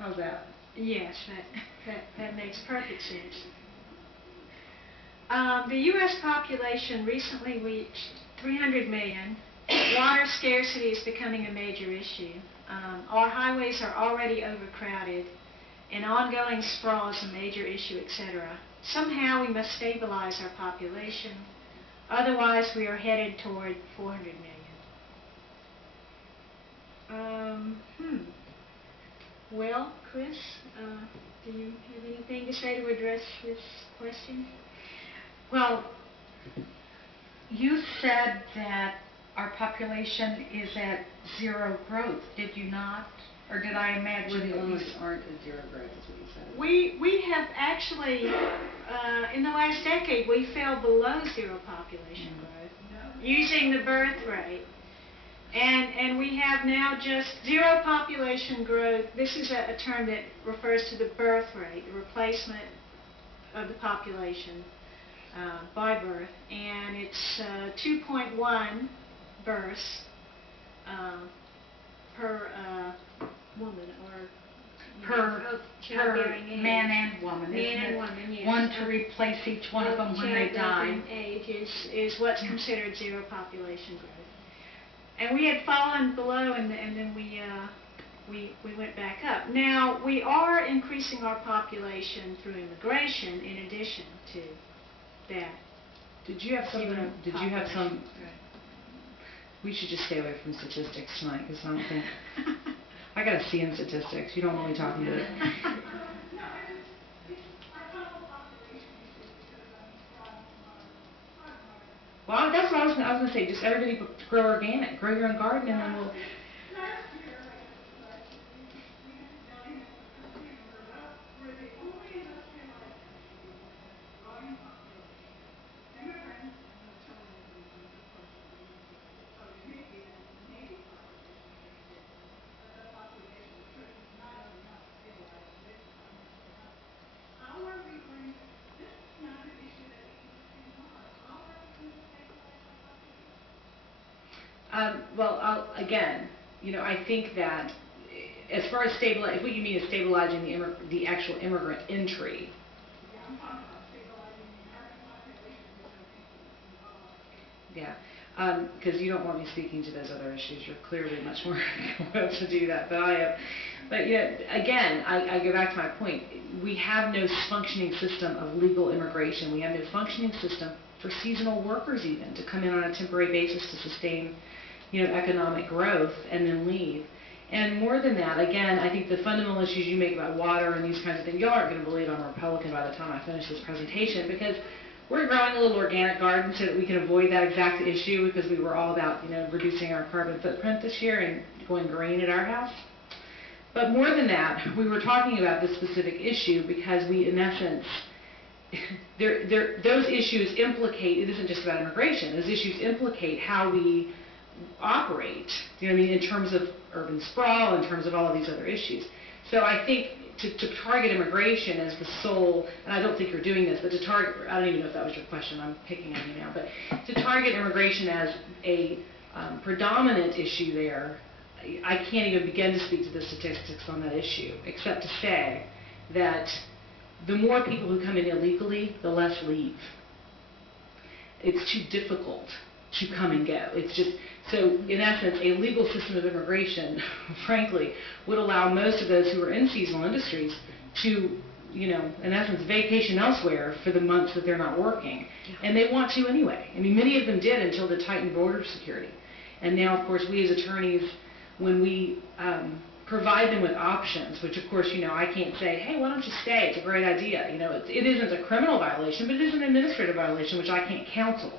How's that? Yes, that makes perfect sense. The U.S. population recently reached 300 million. Water scarcity is becoming a major issue. Our highways are already overcrowded, and ongoing sprawl is a major issue, etc. Somehow we must stabilize our population, otherwise we are headed toward 400 million. Well, Chris, do you have anything to say to address this question? Well, you said that our population is at zero growth, did you not? Or did I imagine? We're the only ones that aren't at zero growth, is what you said. We have actually, in the last decade, we fell below zero population growth using the birth rate. And we have now just zero population growth. This is a term that refers to the birth rate, the replacement of the population by birth. And it's 2.1 births per woman or per man and woman, man and woman, yes. One to replace each one of them when they die. Age is what's considered zero population growth. And we had fallen below, and then we went back up. Now we are increasing our population through immigration in addition to that. Did you have something? Did you have some? We should just stay away from statistics tonight, because I don't think I got a C in statistics. You don't want me talking to it. Well, that's what I was going to say. Just everybody grow organic, grow your own garden, and then we'll. Well, again, I think that as far as if what you mean is stabilizing the actual immigrant entry. Yeah, because you don't want me speaking to those other issues. You're clearly much more able to do that than I am. But again, I go back to my point. We have no functioning system of legal immigration. We have no functioning system for seasonal workers even to come in on a temporary basis to sustain economic growth and then leave. And more than that, again, I think the fundamental issues you make about water and these kinds of things, y'all aren't going to believe I'm a Republican by the time I finish this presentation, because we're growing a little organic garden so that we can avoid that exact issue, because we were all about reducing our carbon footprint this year and going green at our house. But more than that, we were talking about this specific issue because we, in essence, those issues implicate, it isn't just about immigration, those issues implicate how we operate, in terms of urban sprawl, in terms of all of these other issues. So I think to target immigration as the sole, and I don't think you're doing this, but to target, I don't even know if that was your question, I'm picking on you now, but to target immigration as a predominant issue there, I can't even begin to speak to the statistics on that issue, except to say that the more people who come in illegally, the less leave. It's too difficult to come and go. It's just, so in essence, a legal system of immigration, frankly, would allow most of those who are in seasonal industries to, in essence, vacation elsewhere for the months that they're not working. And they want to anyway. I mean, many of them did until the tightened border security. And now, of course, we as attorneys, when we provide them with options, which of course, I can't say, hey, why don't you stay? It's a great idea. It isn't a criminal violation, but it is an administrative violation, which I can't counsel.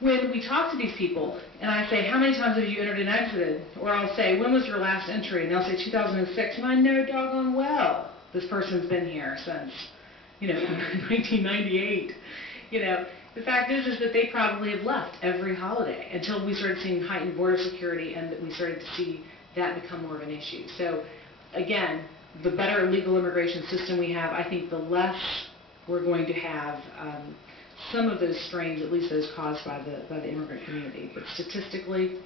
When we talk to these people, and I say, how many times have you entered and exited? Or I'll say, when was your last entry? And they'll say 2006, and I know doggone well this person's been here since, 1998. The fact is that they probably have left every holiday until we started seeing heightened border security and that we started to see that become more of an issue. So, again, the better legal immigration system we have, I think the less we're going to have some of those strains, at least those caused by the immigrant community. But statistically,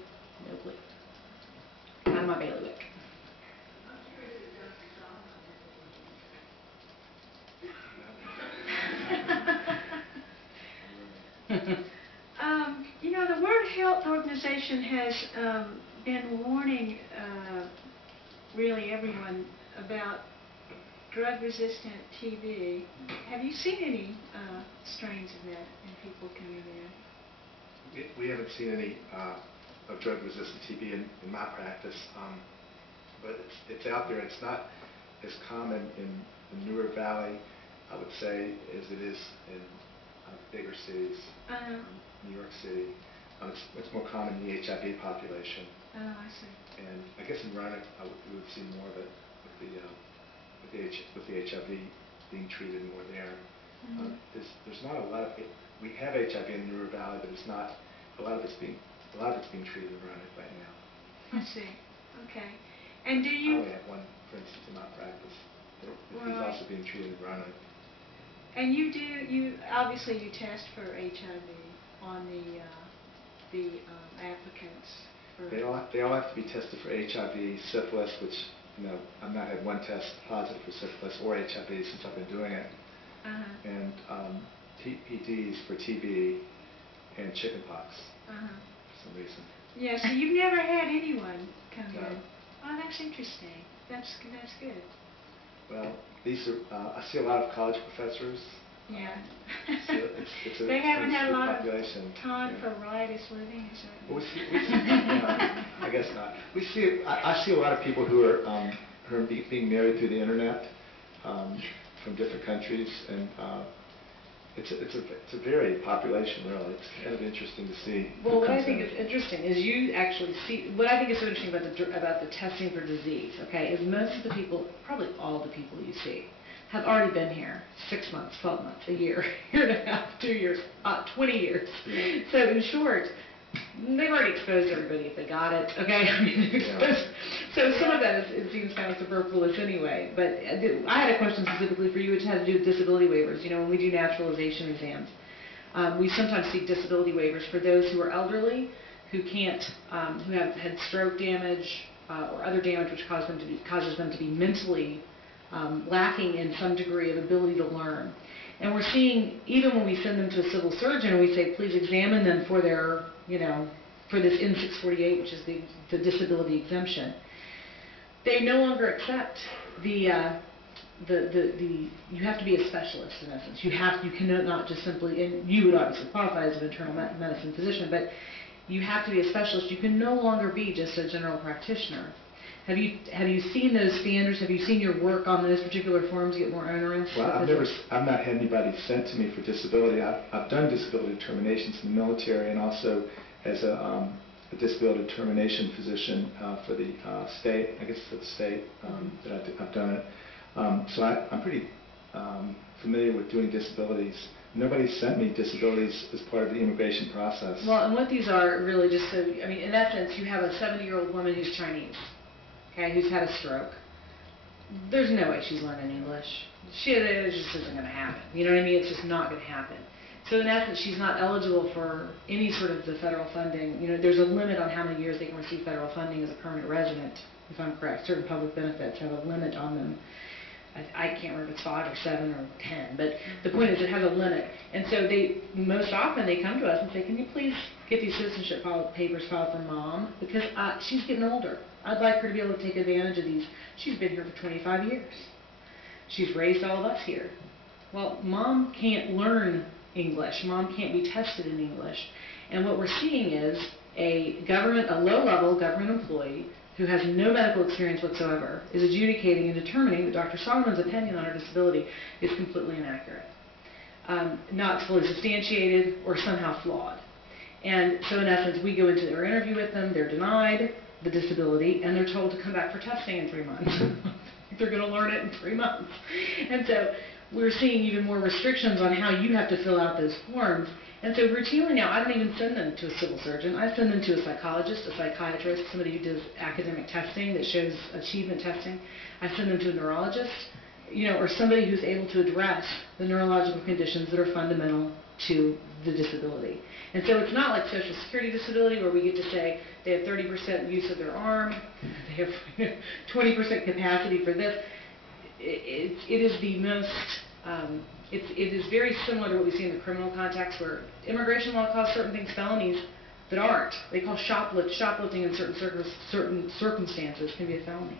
no clue. Out of my bailiwick. You know, the World Health Organization has been warning really everyone about drug-resistant TB. Have you seen any strains of that in people coming in? We haven't seen any of drug-resistant TB in my practice, but it's out there. It's not as common in the Newer Valley, I would say, as it is in bigger cities, New York City. It's more common in the HIV population. Oh, I see. And I guess in Roanoke, we would see more of it with the HIV being treated more there. There's not a lot of it. We have HIV in the Newer Valley, but it's not a lot of it's being treated in Roanoke right now. I see. Okay. And do you? I only have one, for instance, in my practice. He's also being treated in Roanoke. And you obviously you test for HIV on the applicants. They all have to be tested for HIV, syphilis, which I've not had one test positive for syphilis or HIV since I've been doing it, and PPDs for TB and chickenpox for some reason. Yeah. So you've never had anyone come No. in. Oh, that's interesting. That's good. Well, these are I see a lot of college professors. Yeah. So it's They haven't had a lot population. of time Yeah. for riotous living, is that? Well, I guess not. I see a lot of people who are being married through the internet from different countries, and it's a varied population, really. It's kind of interesting to see. Well, what I think is interesting is you actually see, what I think is so interesting about the testing for disease, okay, is most of the people, probably all the people you see, have already been here 6 months, 12 months, a year, year and a half, 2 years, 20 years. Yeah. So in short, they've already exposed everybody if they got it, okay? I mean, so some of that it seems kind of superfluous anyway. But I had a question specifically for you, which had to do with disability waivers. You know, when we do naturalization exams, we sometimes seek disability waivers for those who are elderly, who can't, who have had stroke damage or other damage which causes them to be mentally lacking in some degree of ability to learn. And we're seeing, even when we send them to a civil surgeon and we say, please examine them for their, for this N648, which is the disability exemption, they no longer accept you have to be a specialist in essence. You cannot just simply, and you would obviously qualify as an internal medicine physician, but you have to be a specialist. You can no longer be just a general practitioner. Have you seen those standards? Have you seen your work on those particular forms get more onerous? Well, I've not had anybody sent to me for disability. I've done disability determinations in the military and also as a disability determination physician for the state. I guess for the state that I've done it. So I'm pretty familiar with doing disabilities. Nobody sent me disabilities as part of the immigration process. Well, and what these are really just so, I mean, in essence, you have a 70-year-old woman who's Chinese. Okay, who's had a stroke. There's no way she's learning English. It just isn't going to happen. You know what I mean? It's just not going to happen. So in essence, she's not eligible for any sort of the federal funding. You know, there's a limit on how many years they can receive federal funding as a permanent resident, if I'm correct. Certain public benefits have a limit on them. I can't remember if it's 5 or 7 or 10, but the point is it has a limit. And so most often they come to us and say, can you please get these citizenship papers filed for Mom? Because she's getting older. I'd like her to be able to take advantage of these. She's been here for 25 years. She's raised all of us here. Well, Mom can't learn English. Mom can't be tested in English. And what we're seeing is a low-level government employee who has no medical experience whatsoever is adjudicating and determining that Dr. Solomon's opinion on her disability is completely inaccurate, not fully substantiated, or somehow flawed. And so in essence, we go into their interview with them, they're denied the disability, and they're told to come back for testing in 3 months. They're going to learn it in 3 months. And so we're seeing even more restrictions on how you have to fill out those forms. And so routinely now, I don't even send them to a civil surgeon. I send them to a psychologist, a psychiatrist, somebody who does academic testing that shows achievement testing. I send them to a neurologist, or somebody who's able to address the neurological conditions that are fundamental to the disability. And so it's not like Social Security disability where we get to say they have 30% use of their arm, they have 20% capacity for this. It is the most it is very similar to what we see in the criminal context, where immigration law calls certain things felonies that aren't. They call shoplifting in certain circumstances can be a felony.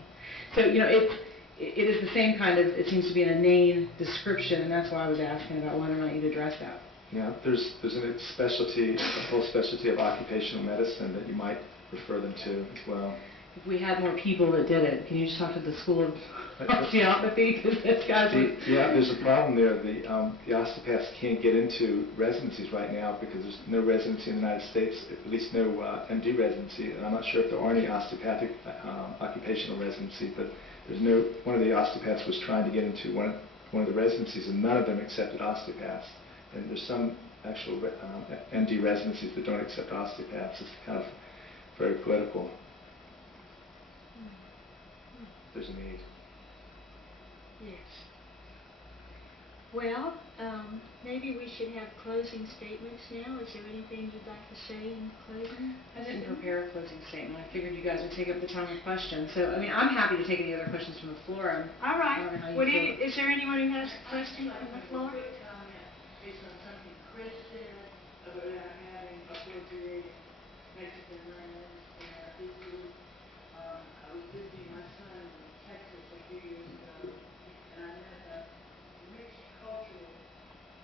So, you know, it is the same kind of, it seems to be an inane description, and that's why I was asking about whether or not you'd address that. Yeah, there's a whole specialty of occupational medicine that you might refer them to as well. If we had more people that did it, can you just talk to the School of Osteopathy? Because this guy's Yeah, there's a problem there. The osteopaths can't get into residencies right now because there's no residency in the United States, at least no MD residency. And I'm not sure if there are any osteopathic occupational residency, but there's no. One of the osteopaths was trying to get into one of the residencies, and none of them accepted osteopaths. And there's some actual MD residencies that don't accept osteopaths. It's kind of very political. There's a need. Yes. Well, maybe we should have closing statements now. Is there anything you'd like to say in closing? I didn't prepare a closing statement. I figured you guys would take up the time with questions. So, I mean, I'm happy to take any other questions from the floor. All right. I don't know how you feel. Is there anyone who has a question from the floor? Based on something Chris said about having appropriated Mexican lands in our history. I was visiting my son in Texas a few years ago, and I met a mixed cultural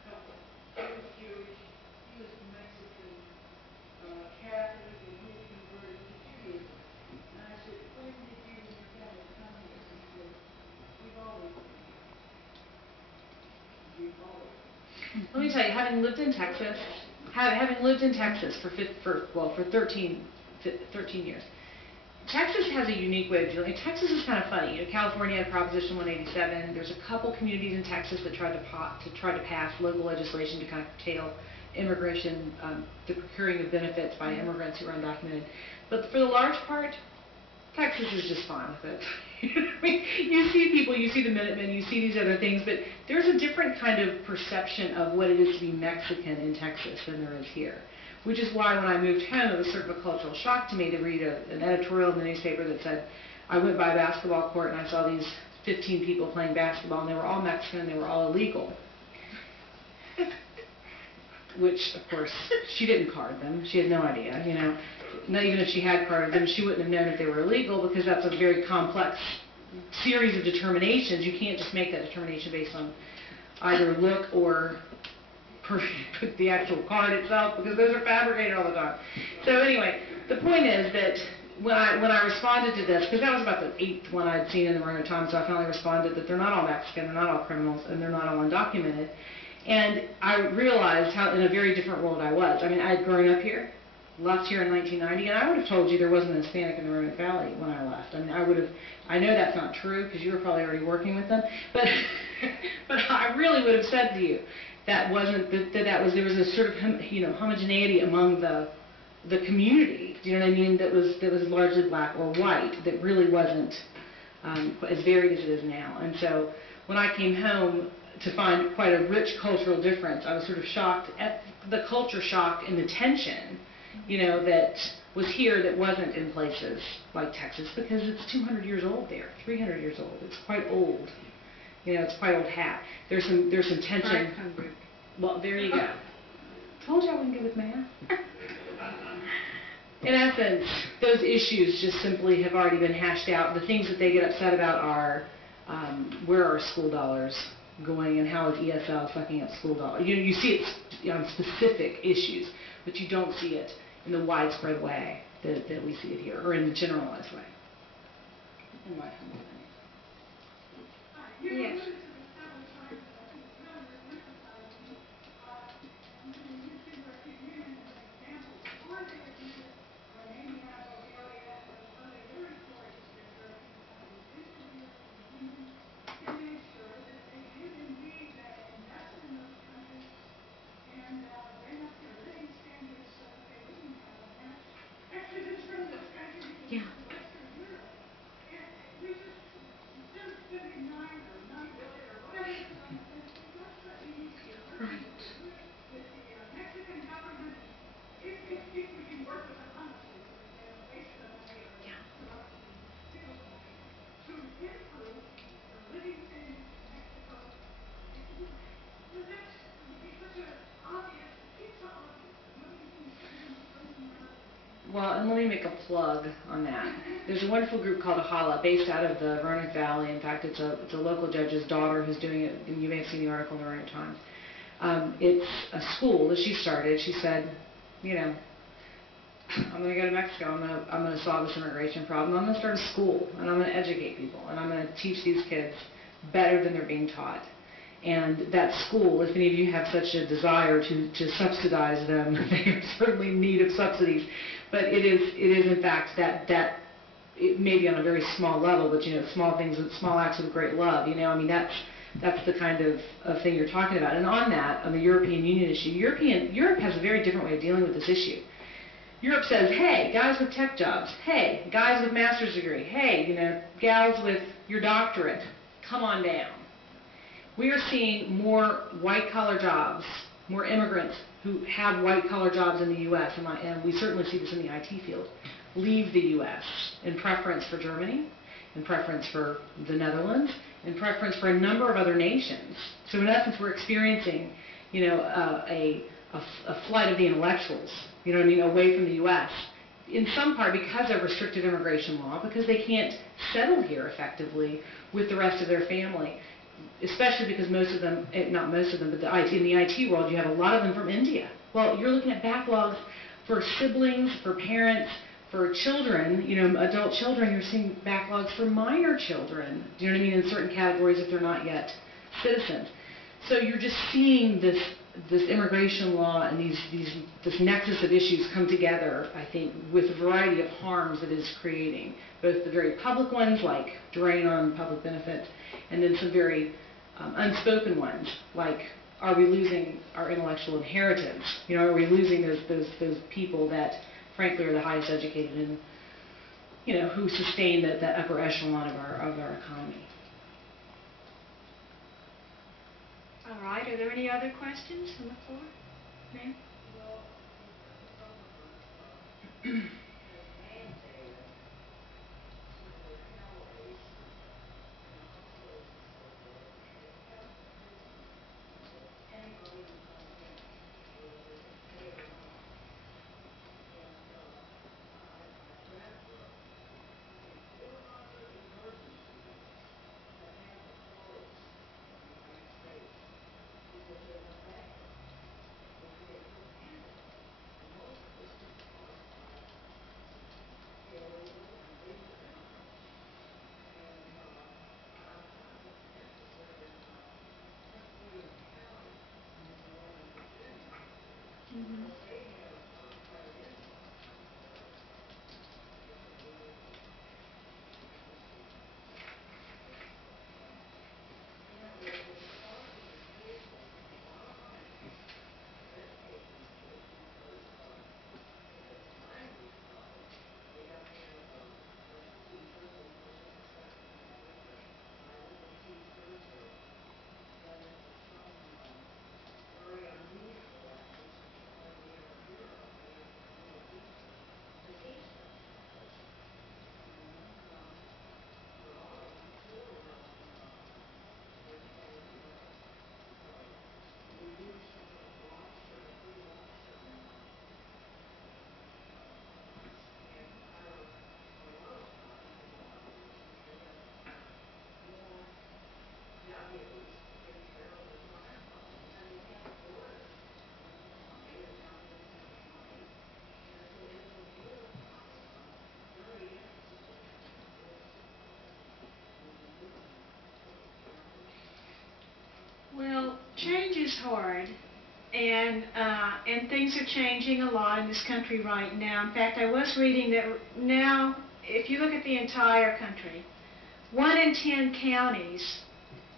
couple. He was Jewish, he was Mexican, Catholic, and he had converted to Judaism. And I said, when did you and your family come here? He said, we've always been here. We've always been here. Let me tell you, having lived in Texas for 13 years, Texas has a unique way of dealing. Texas is kind of funny. You know, California had Proposition 187. There's a couple communities in Texas that tried to pass local legislation to kind of curtail immigration, the procuring of benefits by immigrants who are undocumented. But for the large part, Texas is just fine with it. I mean, you see people, you see the Minutemen, you see these other things, but there's a different kind of perception of what it is to be Mexican in Texas than there is here. Which is why when I moved home, it was sort of a cultural shock to me to read an editorial in the newspaper that said, I went by a basketball court and I saw these 15 people playing basketball, and they were all Mexican and they were all illegal. Which, of course, she didn't card them. She had no idea, you know. Not even if she had carded them, she wouldn't have known if they were illegal, because that's a very complex series of determinations. You can't just make that determination based on either look or the actual card itself, because those are fabricated all the time. So anyway, the point is that when I responded to this, because that was about the 8th one I'd seen in the Roanoke Times, so I finally responded that they're not all Mexican, they're not all criminals, and they're not all undocumented. And I realized how in a very different world I was. I mean, I had grown up here, left here in 1990, and I would have told you there wasn't a Hispanic in the Roanoke Valley when I left. I mean, I know that's not true, because you were probably already working with them, but I really would have said to you that there was a sort of homogeneity among the community. Do you know what I mean? That was largely black or white. That really wasn't as varied as it is now. And so when I came home to find quite a rich cultural difference, I was sort of shocked at the culture shock and the tension, you know, that was here that wasn't in places like Texas, because it's 200 years old there, 300 years old. It's quite old. You know, it's quite old hat. There's some tension. 500. Well, there you go. Told you I wouldn't go with math. In essence, those issues just simply have already been hashed out. The things that they get upset about are where are school dollars going, and how is ESL sucking up school dollars. You see it on specific issues, but you don't see it in the widespread way that we see it here, or in the generalized way. In my humble opinion. Yes. Yeah. Well, and let me make a plug on that. There's a wonderful group called AHALA, based out of the Roanoke Valley. In fact, it's a local judge's daughter who's doing it, and you may have seen the article in the Roanoke Times. It's a school that she started. She said, you know, I'm going to go to Mexico. I'm going to solve this immigration problem. I'm going to start a school, and I'm going to educate people, and I'm going to teach these kids better than they're being taught. And that school, if any of you have such a desire to subsidize them, they are certainly in need of subsidies. But it is in fact that it may be on a very small level, but you know, small things, small acts with great love. You know, I mean that's the kind of thing you're talking about. And on that, on the European Union issue, Europe has a very different way of dealing with this issue. Europe says, hey, guys with tech jobs, hey, guys with master's degree, hey, you know, gals with your doctorate, come on down. We are seeing more white-collar jobs, more immigrants who have white-collar jobs in the U.S., and we certainly see this in the IT field, leave the U.S. in preference for Germany, in preference for the Netherlands, in preference for a number of other nations. So in essence, we're experiencing, you know, a flight of the intellectuals, you know what I mean, away from the U.S., in some part because of restrictive immigration law, because they can't settle here effectively with the rest of their family. Especially because most of them, not most of them, but in the IT world, you have a lot of them from India. Well, you're looking at backlogs for siblings, for parents, for children, you know, adult children. You're seeing backlogs for minor children, do you know what I mean, in certain categories if they're not yet citizens. So you're just seeing this immigration law and this nexus of issues come together, I think, with a variety of harms that it's creating, both the very public ones, like drain on public benefits, and then some very unspoken ones, like are we losing our intellectual inheritance? You know, are we losing those people that, frankly, are the highest educated and, you know, who sustain that upper echelon of our economy? All right, are there any other questions on the floor? Ma'am? Mm-hmm. Well, change is hard, and things are changing a lot in this country right now. In fact, I was reading that now, if you look at the entire country, 1 in 10 counties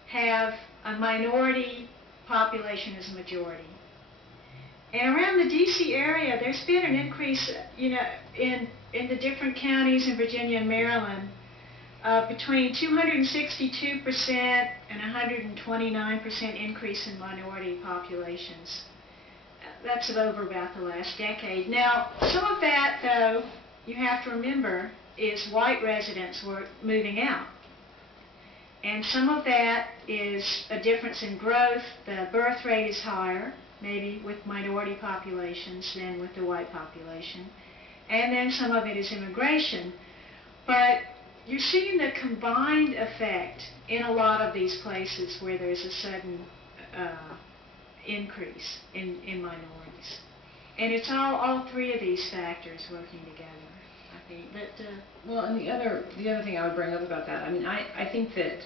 have a minority population as a majority. And around the D.C. area, there's been an increase, you know, in the different counties in Virginia and Maryland, between 262% and 129% increase in minority populations. That's over about the last decade. Now, some of that, though, you have to remember, is white residents were moving out. And some of that is a difference in growth. The birth rate is higher, maybe with minority populations than with the white population. and then some of it is immigration. But you're seeing the combined effect in a lot of these places where there's a sudden increase in minorities. And it's all three of these factors working together, I think. But Well, and the other thing I would bring up about that, I mean, I think that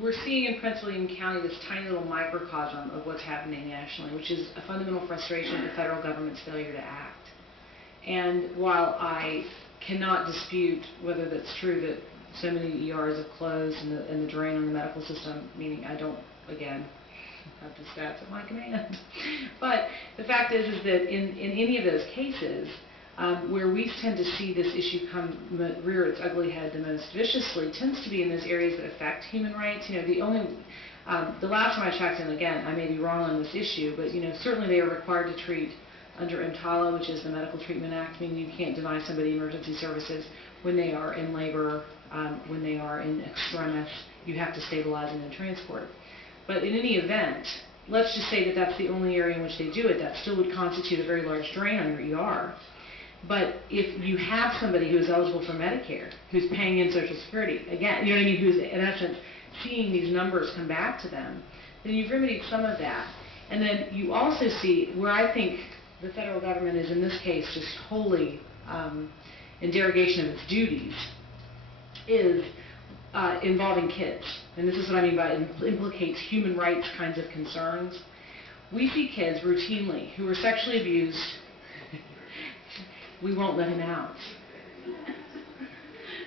we're seeing in Prince William County this tiny little microcosm of what's happening nationally, which is a fundamental frustration of the federal government's failure to act. And while I cannot dispute whether that's true that so many ERs have closed and the drain on the medical system, meaning I don't, again, have the stats at my command. But the fact is that in any of those cases where we tend to see this issue rear its ugly head the most viciously tends to be in those areas that affect human rights. You know, the last time I checked, and again, I may be wrong on this issue, but you know, certainly they are required to treat under EMTALA, which is the Medical Treatment Act, meaning you can't deny somebody emergency services when they are in labor, when they are in extremis, you have to stabilize and then transport. But in any event, let's just say that that's the only area in which they do it, that still would constitute a very large drain on your ER. But if you have somebody who is eligible for Medicare, who's paying in Social Security, again, you know what I mean, who's in essence seeing these numbers come back to them, then you've remedied some of that. And then you also see where I think the federal government is in this case just wholly in derogation of its duties is involving kids. And this is what I mean by it implicates human rights kinds of concerns. We see kids routinely who are sexually abused. We won't let him out.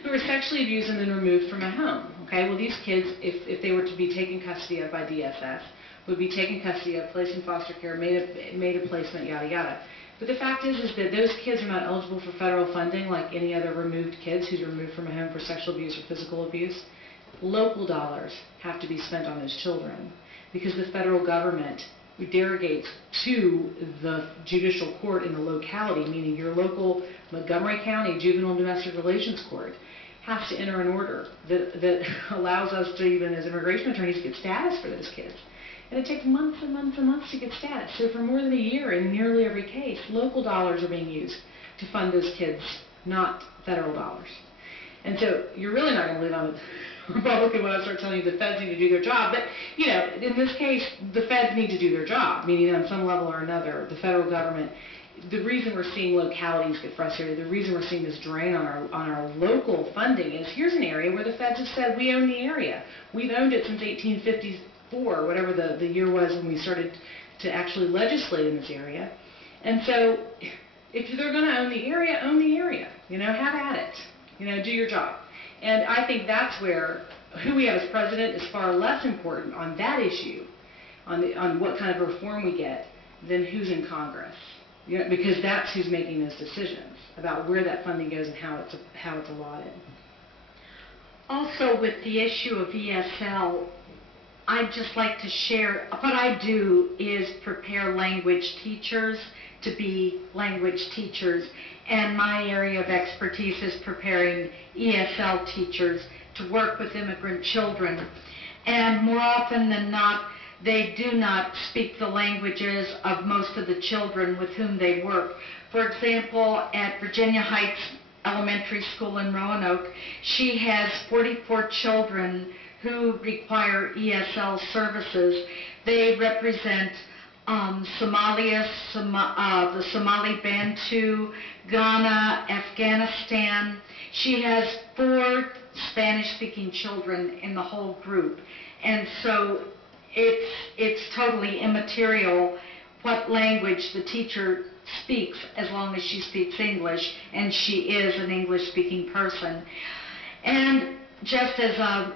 Who are sexually abused and then removed from a home. Okay, well these kids, if they were to be taken custody of by DSS, would be taken custody of, placed in foster care, made a placement, yada yada. But the fact is that those kids are not eligible for federal funding like any other removed kids who's removed from a home for sexual abuse or physical abuse. Local dollars have to be spent on those children because the federal government derogates to the judicial court in the locality, meaning your local Montgomery County Juvenile and Domestic Relations Court has to enter an order that allows us to, even as immigration attorneys, get status for those kids. And it takes months and months and months to get status. So for more than a year, in nearly every case, local dollars are being used to fund those kids, not federal dollars. And so you're really not going to believe I'm a Republican when I start telling you the feds need to do their job. But, you know, in this case, the feds need to do their job, meaning on some level or another, the federal government. The reason we're seeing localities get frustrated, the reason we're seeing this drain on our local funding is here's an area where the feds have said we own the area. We've owned it since 1854, whatever the year was when we started to actually legislate in this area. And so if they're going to own the area, you know, have at it. You know, do your job. And I think that's where who we have as president is far less important on that issue, on what kind of reform we get, than who's in Congress. You know, because that's who's making those decisions about where that funding goes and how it's allotted. Also, with the issue of ESL, I'd just like to share, what I do is prepare language teachers to be language teachers, and my area of expertise is preparing ESL teachers to work with immigrant children. And more often than not, they do not speak the languages of most of the children with whom they work. For example, at Virginia Heights Elementary School in Roanoke, she has 44 children who require ESL services. They represent Somalia, the Somali Bantu, Ghana, Afghanistan. She has 4 Spanish-speaking children in the whole group. And so it's totally immaterial what language the teacher speaks as long as she speaks English, and she is an English-speaking person. And just as a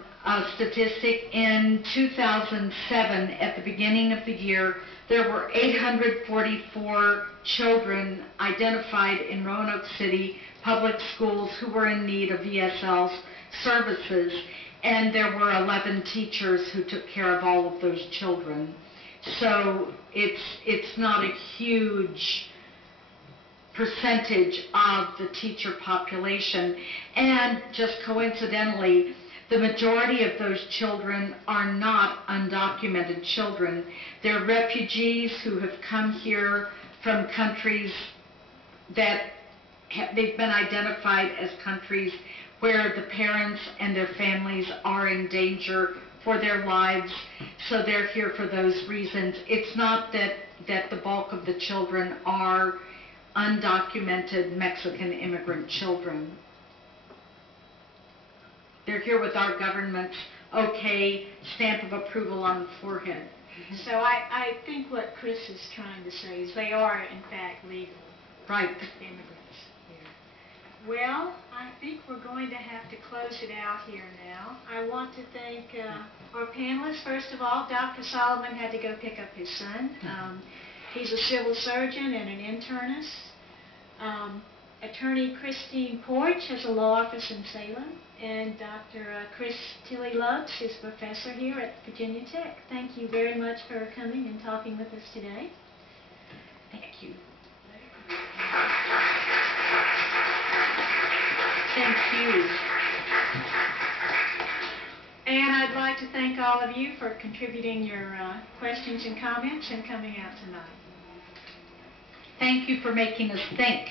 statistic, in 2007, at the beginning of the year, there were 844 children identified in Roanoke City public schools who were in need of ESL services, and there were 11 teachers who took care of all of those children. So it's not a huge percentage of the teacher population, and just coincidentally, the majority of those children are not undocumented children. They're refugees who have come here from countries that they've been identified as countries where the parents and their families are in danger for their lives, so they're here for those reasons. It's not that the bulk of the children are undocumented Mexican immigrant children. They're here with our government's okay stamp of approval on the forehead. So I think what Chris is trying to say is they are, in fact, legal Right. immigrants here. Well, I think we're going to have to close it out here now. I want to thank our panelists. First of all, Dr. Solomon had to go pick up his son. He's a civil surgeon and an internist. Attorney Christine Porch has a law office in Salem. And Dr. Chris Tilly-Lux is a professor here at Virginia Tech. Thank you very much for coming and talking with us today. Thank you. Thank you. And I'd like to thank all of you for contributing your questions and comments and coming out tonight. Thank you for making us think.